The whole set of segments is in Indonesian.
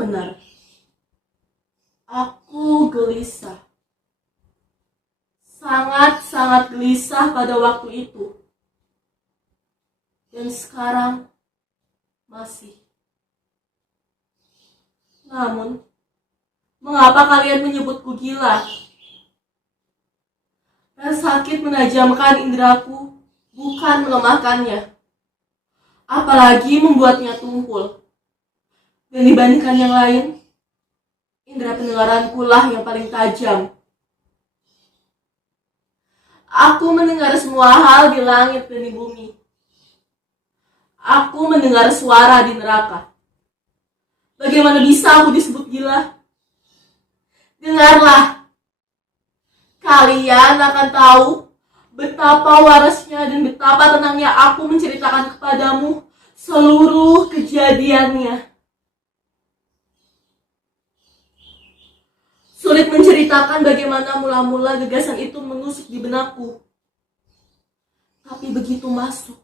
benar. Aku gelisah. Sangat-sangat gelisah pada waktu itu. Dan sekarang masih. Namun, mengapa kalian menyebutku gila? Rasa sakit menajamkan inderaku, bukan melemahkannya. Apalagi membuatnya tumpul. Dan dibandingkan yang lain, indera pendengaranku lah yang paling tajam. Aku mendengar semua hal di langit dan di bumi. Aku mendengar suara di neraka. Bagaimana bisa aku disebut gila? Dengarlah. Kalian akan tahu betapa warasnya dan betapa tenangnya aku menceritakan kepadamu seluruh kejadiannya. Sulit menceritakan bagaimana mula-mula gagasan itu menusuk di benakku. Tapi begitu masuk,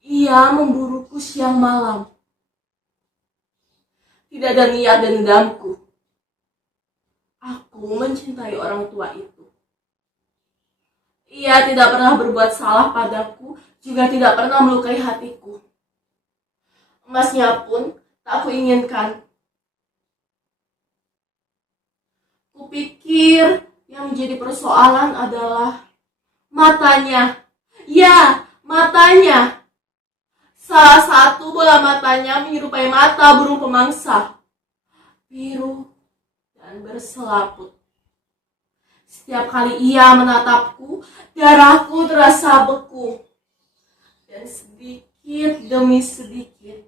ia memburuku siang malam. Tidak ada niat dan dendamku. Aku mencintai orang tua itu. Ia tidak pernah berbuat salah padaku, juga tidak pernah melukai hatiku. Emasnya pun tak kuinginkan. Kupikir yang menjadi persoalan adalah matanya. Ya, matanya. Salah satu bola matanya menyerupai mata burung pemangsa. Biru dan berselaput. Setiap kali ia menatapku, darahku terasa beku. Dan sedikit demi sedikit,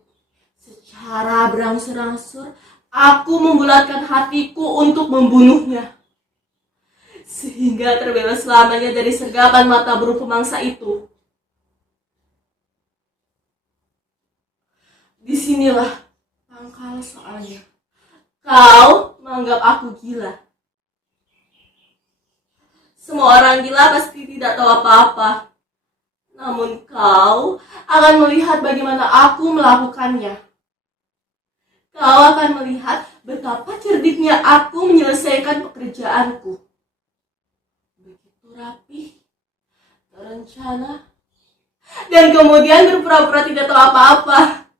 secara berangsur-angsur, aku membulatkan hatiku untuk membunuhnya. Sehingga terbebas selamanya dari sergapan mata burung pemangsa itu. Disinilah pangkal soalnya. Kau menganggap aku gila. Semua orang gila pasti tidak tahu apa-apa. Namun kau akan melihat bagaimana aku melakukannya. Kau akan melihat betapa cerdiknya aku menyelesaikan pekerjaanku. Begitu rapi, terencana, dan kemudian berpura-pura tidak tahu apa-apa.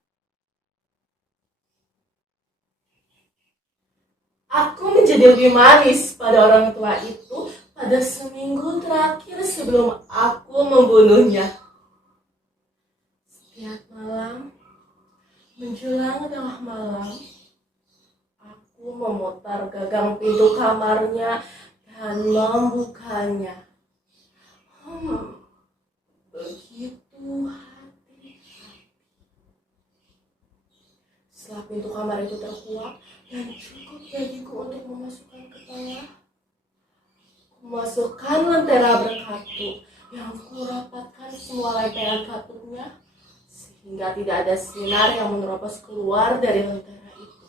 Aku menjadi lebih manis pada orang tua itu pada seminggu terakhir sebelum aku membunuhnya. Setiap malam, menjelang tengah malam, aku memutar gagang pintu kamarnya dan membukanya. Begitu hati-hati. Setelah pintu kamar itu terkuak dan cukup bagiku untuk memasukkan kepala, memasukkan lentera berkatu yang kurapatkan semua lempengan katunya sehingga tidak ada sinar yang menerobos keluar dari lentera itu.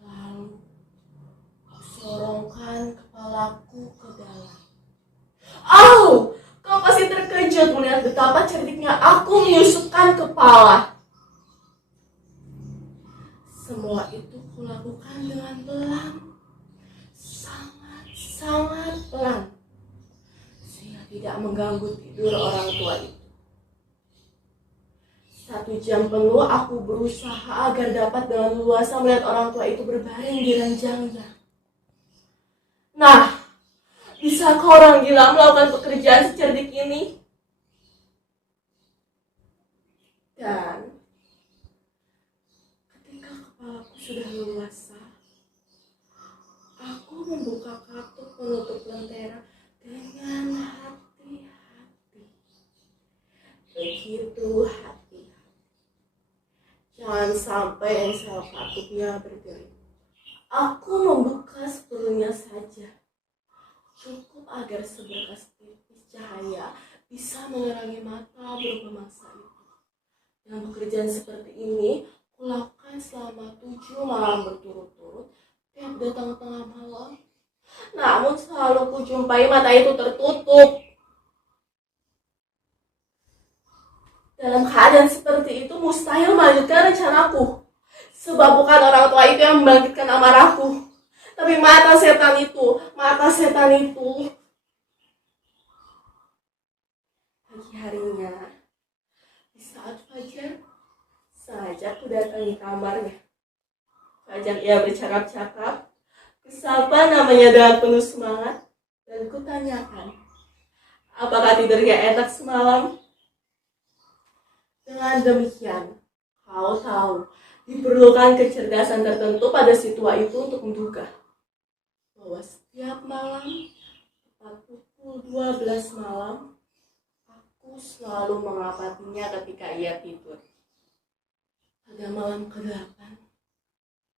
Lalu kusorongkan kepalaku ke dalam. Au! Kau pasti terkejut melihat betapa cerdiknya aku menyusupkan kepala. Semua itu kulakukan dengan pelan, sangat pelan, sehingga tidak mengganggu tidur orang tua itu. 1 jam penuh aku berusaha agar dapat dengan leluasa melihat orang tua itu berbaring di ranjangnya. Nah, bisakah orang gila melakukan pekerjaan secerdik ini? Dan ketika kepalaku sudah leluasa, aku membuka katup penutup lentera dengan hati-hati. Begitu hati-hati. Jangan sampai engsel katupnya bergerak. Aku membuka seperlunya saja. Cukup agar seberkas tipis cahaya bisa menerangi mata burung pemangsa itu. Dengan pekerjaan seperti ini, kulakukan selama 7 malam berturut-turut. Tiap datang tengah malam, namun selalu kujumpai mata itu tertutup. Dalam keadaan seperti itu, mustahil melanjutkan rencanaku. Sebab bukan orang tua itu yang membangkitkan amarahku, tapi mata setan itu. Pagi harinya, di saat fajar, sengaja aku datangi kamarnya. Ajak ia bercakap-cakap, kusapa namanya dengan penuh semangat, dan kutanyakan, apakah tidurnya enak semalam? Dengan demikian, kau tahu, diperlukan kecerdasan tertentu pada siswa itu untuk menduga bahwa setiap malam, tepat pukul 12 malam, aku selalu mengapatinya ketika ia tidur. Pada malam ke-8,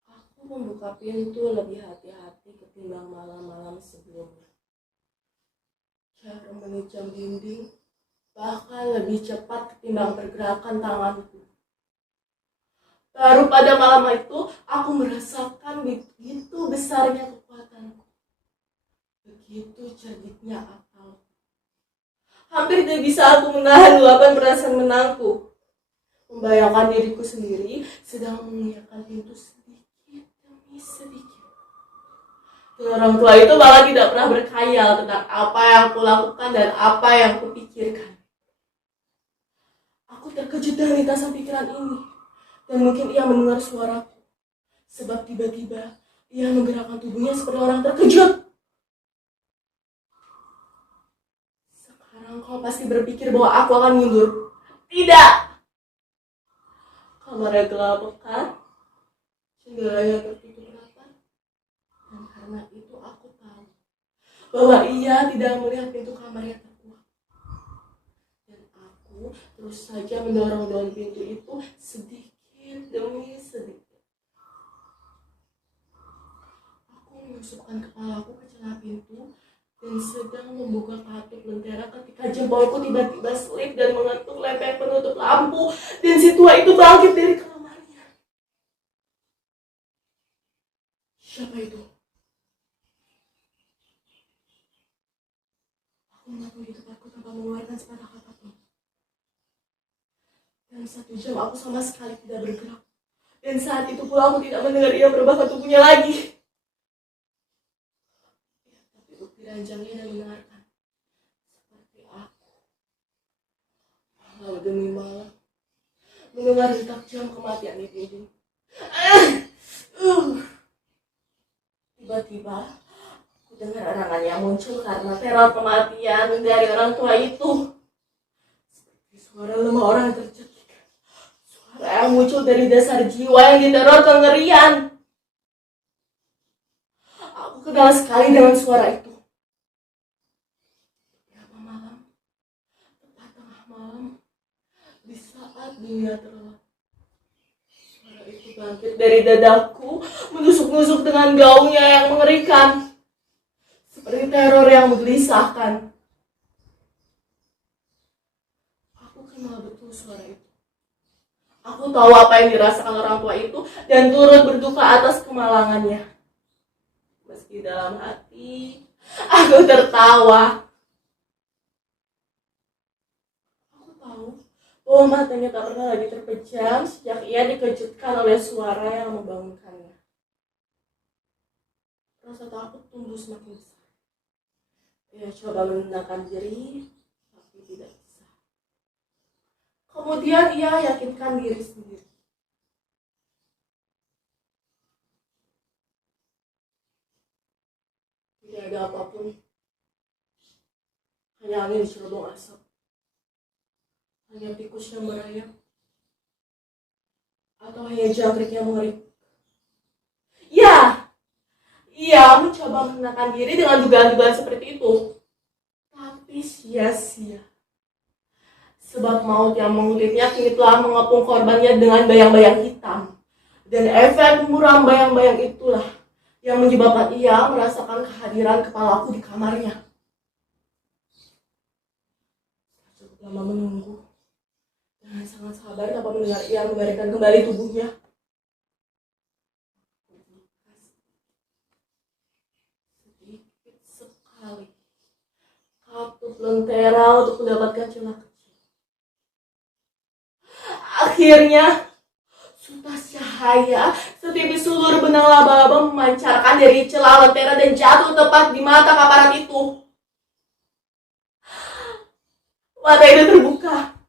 aku membuka pintu lebih hati-hati ketimbang malam-malam sebelumnya. Cara menijam dinding bahkan lebih cepat ketimbang pergerakan tanganku. Baru pada malam itu, aku merasakan begitu besarnya kekuatanku. Begitu cerdiknya akal. Hampir tidak bisa aku menahan luapan perasaan menangku. Membayangkan diriku sendiri sedang mengiyakan pintu sedikit demi sedikit. Dan orang tua itu malah tidak pernah berkhayal tentang apa yang kulakukan dan apa yang kupikirkan. Aku terkejut dari lintasan pikiran ini. Dan mungkin ia mendengar suaraku. Sebab tiba-tiba ia menggerakkan tubuhnya seperti orang terkejut. Sekarang kau pasti berpikir bahwa aku akan mundur. Tidak! Kamarnya gelap pekat. Jendelanya tertutup rapat. Dan karena itu aku tahu bahwa ia tidak melihat pintu kamarnya terbuka. Dan aku terus saja mendorong pintu itu sedikit demi sedikit. Aku menusukkan kepalaku ke celah pintu dan sedang membuka katup lentera ketika jempolku tiba-tiba selip dan mengetuk lempeng penutup lampu, dan si tua itu bangkit dari kamarnya. Siapa itu? Aku mengatur di tempatku tanpa mengeluarkan sepatah kata pun. Dalam 1 jam aku sama sekali tidak bergerak. Dan saat itu pula aku tidak mendengar ia merebahkan tubuhnya lagi. Ya, tapi bukti ranjangnya dan mendengarkan. Seperti aku. Malam demi malam. Mendengar detak jam kematian di dinding. Tiba-tiba aku dengar arangan yang muncul karena teror kematian dari orang tua itu. Seperti suara lemah orang yang tercekik. Yang muncul dari dasar jiwa yang diteror kengerian. Aku kenal sekali dengan suara itu. Beberapa malam, tepat tengah malam, di saat dunia terlelap, suara itu bangkit dari dadaku, menusuk-nusuk dengan gaungnya yang mengerikan, seperti teror yang menggelisahkan. Aku kenal betul suara itu. Aku tahu apa yang dirasakan orang tua itu dan turut berduka atas kemalangannya. Meski dalam hati, aku tertawa. Aku tahu bahwa matanya tak pernah lagi terpejam sejak ia dikejutkan oleh suara yang membangunkannya. Rasa takut tumbuh semakin besar. Ia coba menenangkan diri, tapi tidak bisa. Kemudian ia yakinkan diri sendiri. Tidak ada apapun. Hanya angin dicerobong asap. Hanya tikus yang merayap. Atau hanya jangkrik yang mengerik. Ya! Ia mencoba menenangkan diri dengan dugaan-dugaan seperti itu. Tapi sia-sia. Sebab maut yang mengulitnya kini telah mengepung korbannya dengan bayang-bayang hitam. Dan efek muram bayang-bayang itulah yang menyebabkan ia merasakan kehadiran kepalaku di kamarnya. Cukup lama menunggu. Dengan sangat sabar tanpa mendengar ia membaringkan kembali tubuhnya. Sedikit sekali katup lentera untuk mendapatkan celah. Akhirnya, Sepintas cahaya setipis sulur benang laba-laba memancarkan dari celah lentera dan jatuh tepat di mata kaparat itu. Mata itu terbuka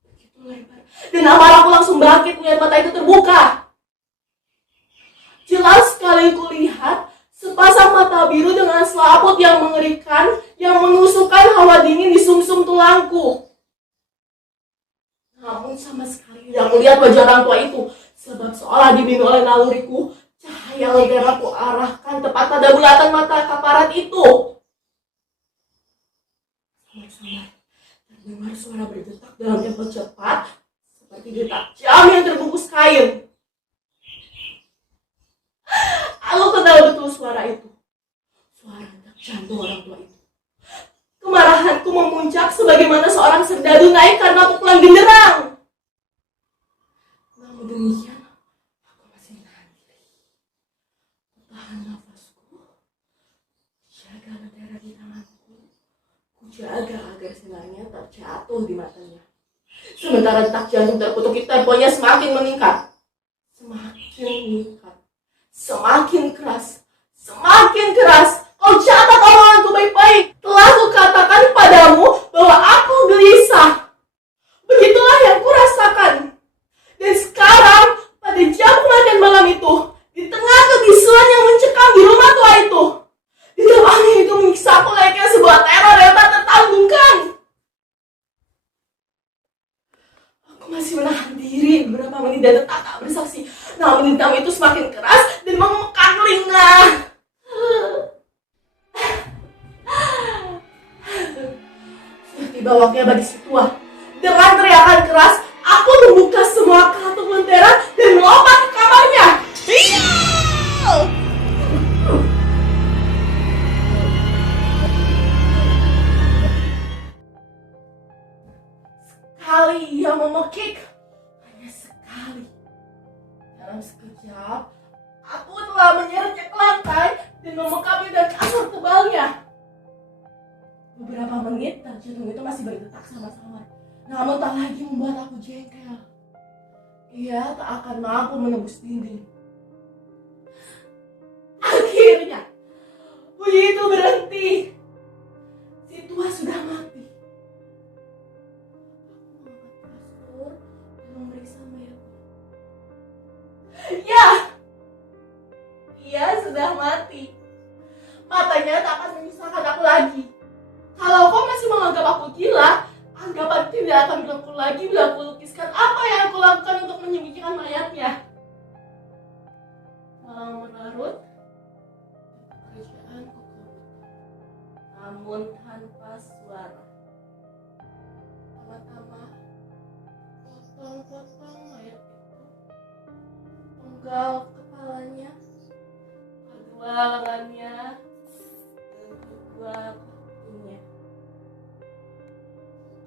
begitu lebar, dan amarahku langsung bangkit melihat mata itu terbuka. Jelas sekali kulihat sepasang mata biru dengan selaput yang mengerikan yang menusukkan hawa dingin di sumsum tulangku. Namun sama sekali tidak melihat wajah orang tua itu, sebab seolah dibimbing oleh naluriku, cahaya lentera ku arahkan tepat pada bulatan mata kaparat itu. Samar-samar terdengar suara berdetak dalam tempo cepat, seperti detak jam yang terbungkus kain. Aku kenal betul suara itu, suara detak jantung orang tua itu. Kemarahanku memuncak sebagaimana seorang serdadu naik karena pukulan genderang. Namun demikian, aku masih menahan diri. Tahan nafasku, jaga lentera di tanganku, kujaga agar sinarnya tak jatuh di matanya. Sementara detak jantung terkutuk temponya semakin meningkat, semakin meningkat, semakin keras, semakin keras. Kau catat omonganku baik-baik. Telah kukatakan padamu bahwa aku gelisah. Begitulah yang kurasakan. Dan sekarang, pada jam kematian malam itu, di tengah kebisuan yang mencekam di rumah tua itu, di dalam angin itu menyiksaku layaknya sebuah teror yang tak tertanggungan. Aku masih menahan diri beberapa menit dan tetap tak bersaksi. Namun hitam itu semakin keras dan mengekan telinga. Tiba waktunya bagi si tua. Dengan teriakan keras, aku membuka semua kartu lentera dan melompat ke kamarnya. Iya! Sekali ia memekik, hanya sekali. Dalam sekejap, aku telah menyeretnya ke lantai dan memekapnya dengan kasur tebalnya. Beberapa menit, detak jantung itu masih berdetak sama-sama. Namun tak lagi membuat aku jengkel. Ia tak akan mampu menembus dinding. Akhirnya, bunyi itu berhenti. Si tua sudah mati. Aku mengangkat kasur dan memeriksa mayatnya. Ya, ia sudah mati. Matanya tak akan menyusahkan aku lagi. Kalau kau masih menganggap aku gila, anggapan tidak akan berlaku lagi bila aku lukiskan apa yang aku lakukan untuk menyembunyikan mayatnya. Malam larut, pekerjaanku kebuka, namun tanpa suara. Pertama-tama, potong-potong mayat itu, penggal kepalanya, kedua lengannya, dan kedua kakinya.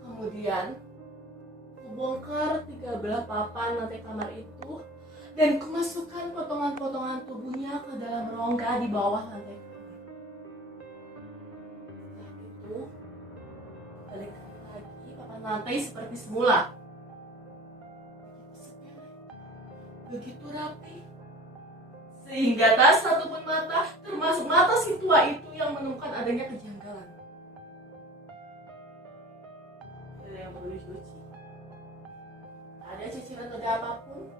Kemudian, kubongkar 3 belah papan lantai kamar itu dan kumasukkan potongan-potongan tubuhnya ke dalam rongga di bawah lantai kamar. Setelah itu, balikkan lagi papan lantai seperti semula. Begitu sepele, begitu rapi, sehingga tak satupun mata, termasuk mata si tua itu yang menemukan adanya kejanggalan. Yang perlu dicuci, tak ada ciciran noda apapun,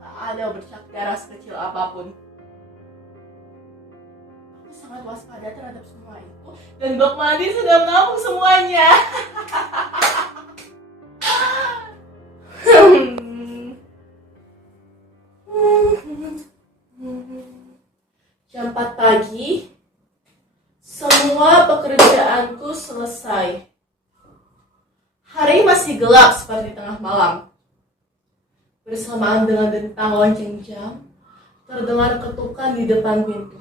tak ada bercak darah sekecil apapun. Aku sangat waspada terhadap semua itu, dan bak mandi sudah menampung semuanya. Jam 4 pagi, semua pekerjaanku selesai. Hari masih gelap seperti tengah malam. Bersamaan dengan dentang lonceng jam, terdengar ketukan di depan pintu.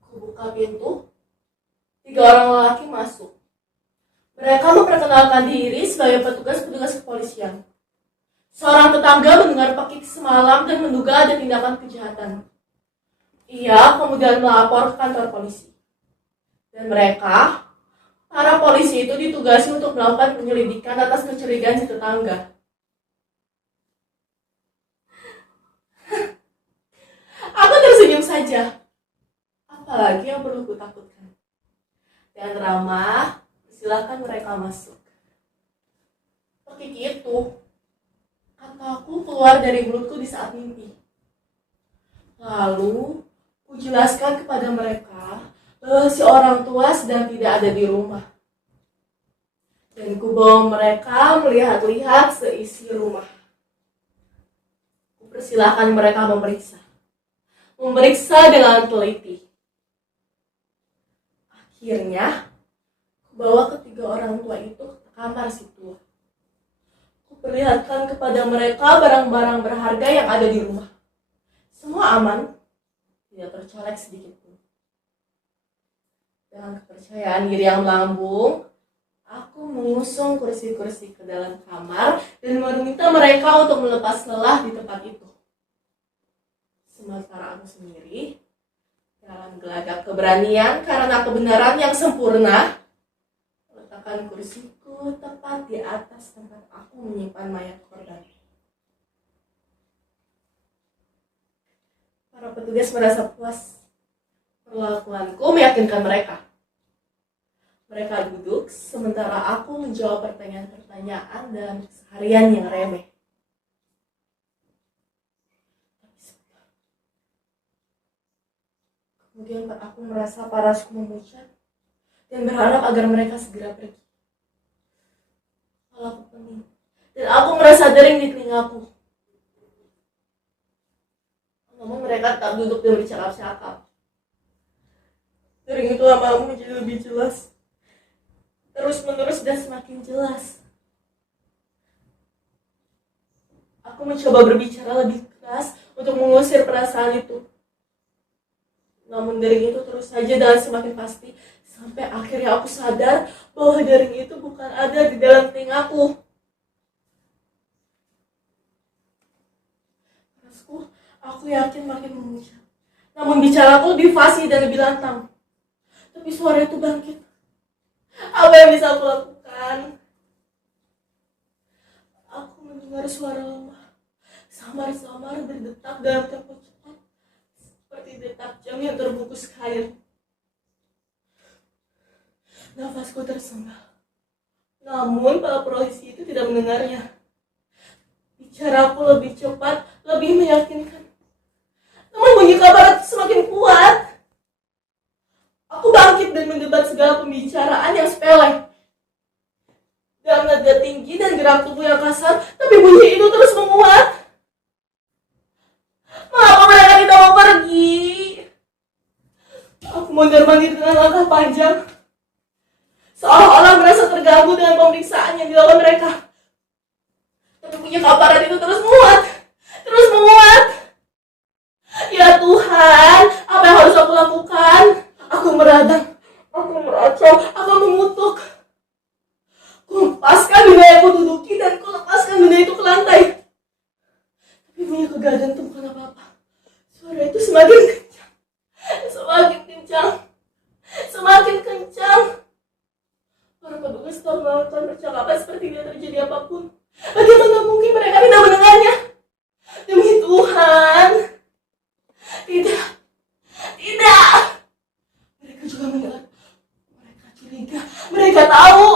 Kubuka pintu, 3 orang lelaki masuk. Mereka memperkenalkan diri sebagai petugas-petugas kepolisian. Seorang tetangga mendengar pakik semalam dan menduga ada tindakan kejahatan. Ia kemudian melapor ke kantor polisi. Dan mereka Para polisi itu ditugasi untuk melakukan penyelidikan atas kecurigaan si tetangga. Aku tersenyum saja. Apalagi yang perlu kutakutkan? Dengan ramah, silakan mereka masuk. Begitu, kataku keluar dari mulutku di saat mimpi. Lalu, kujelaskan kepada mereka bahwa si orang tua sedang tidak ada di rumah. Dan kubawa mereka melihat-lihat seisi rumah. Kupersilahkan mereka memeriksa dengan teliti. Akhirnya, kubawa ketiga orang tua itu ke kamar si tua. Kuperlihatkan kepada mereka barang-barang berharga yang ada di rumah. Semua aman, tidak tercolek sedikit pun. Dengan kepercayaan diri yang melambung, aku mengusung kursi-kursi ke dalam kamar dan meminta mereka untuk melepas lelah di tempat itu. Sementara aku sendiri, dalam gelagak keberanian karena kebenaran yang sempurna, letakkan kursiku tepat di atas tempat aku menyimpan mayat korban. Para petugas merasa puas. Perlakuanku meyakinkan mereka. Mereka duduk, sementara aku menjawab pertanyaan-pertanyaan dalam keseharian yang remeh. Kemudian aku merasa parasku memucat dan berharap agar mereka segera pergi. Kepalaku pening, dan aku merasa dering di telingaku. Namun mereka tak duduk dan bercakap-cakap. Dering itu lama-lama menjadi lebih jelas. Terus-menerus dan semakin jelas. Aku mencoba berbicara lebih keras untuk mengusir perasaan itu. Namun dering itu terus saja dan semakin pasti. Sampai akhirnya aku sadar bahwa dering itu bukan ada di dalam telingaku. Aku yakin makin memuncak. Namun bicaraku lebih fasih dan lebih lantang. Tapi suara itu bangkit. Apa yang bisa aku lakukan? Aku mendengar suara lemah, samar-samar berdetak dalam tempo cepat, seperti detak jam yang terbungkus kain. Nafasku tersengal. Namun para polisi itu tidak mendengarnya. Bicaraku lebih cepat, lebih meyakinkan. Namun bunyi kabar itu semakin kuat. Aku bangkit dan mendebat segala pembicaraan yang sepele. Dengan nada tinggi dan gerak tubuh yang kasar, tapi bunyi itu terus menguat. Mengapa mereka tidak mau pergi? Aku mondar-mandir dengan langkah panjang, seolah-olah merasa terganggu dengan pemeriksaan yang dilakukan mereka. Tapi bunyi kabaran itu terus menguat. Ya Tuhan, apa yang harus aku lakukan? Aku meradang, aku meracau, aku mengutuk. Ku lepaskan benda yang ku duduki dan ku lepaskan benda itu ke lantai. Tapi bunyi kegaduhan itu bukan apa-apa. Suara itu semakin kencang. Para petugas telah melakukan percakapan seperti tidak terjadi apapun. Bagaimana mungkin mereka tidak mendengarnya? Demi Tuhan. Tidak. Mereka juga mendengar. Mereka curiga. Mereka tahu.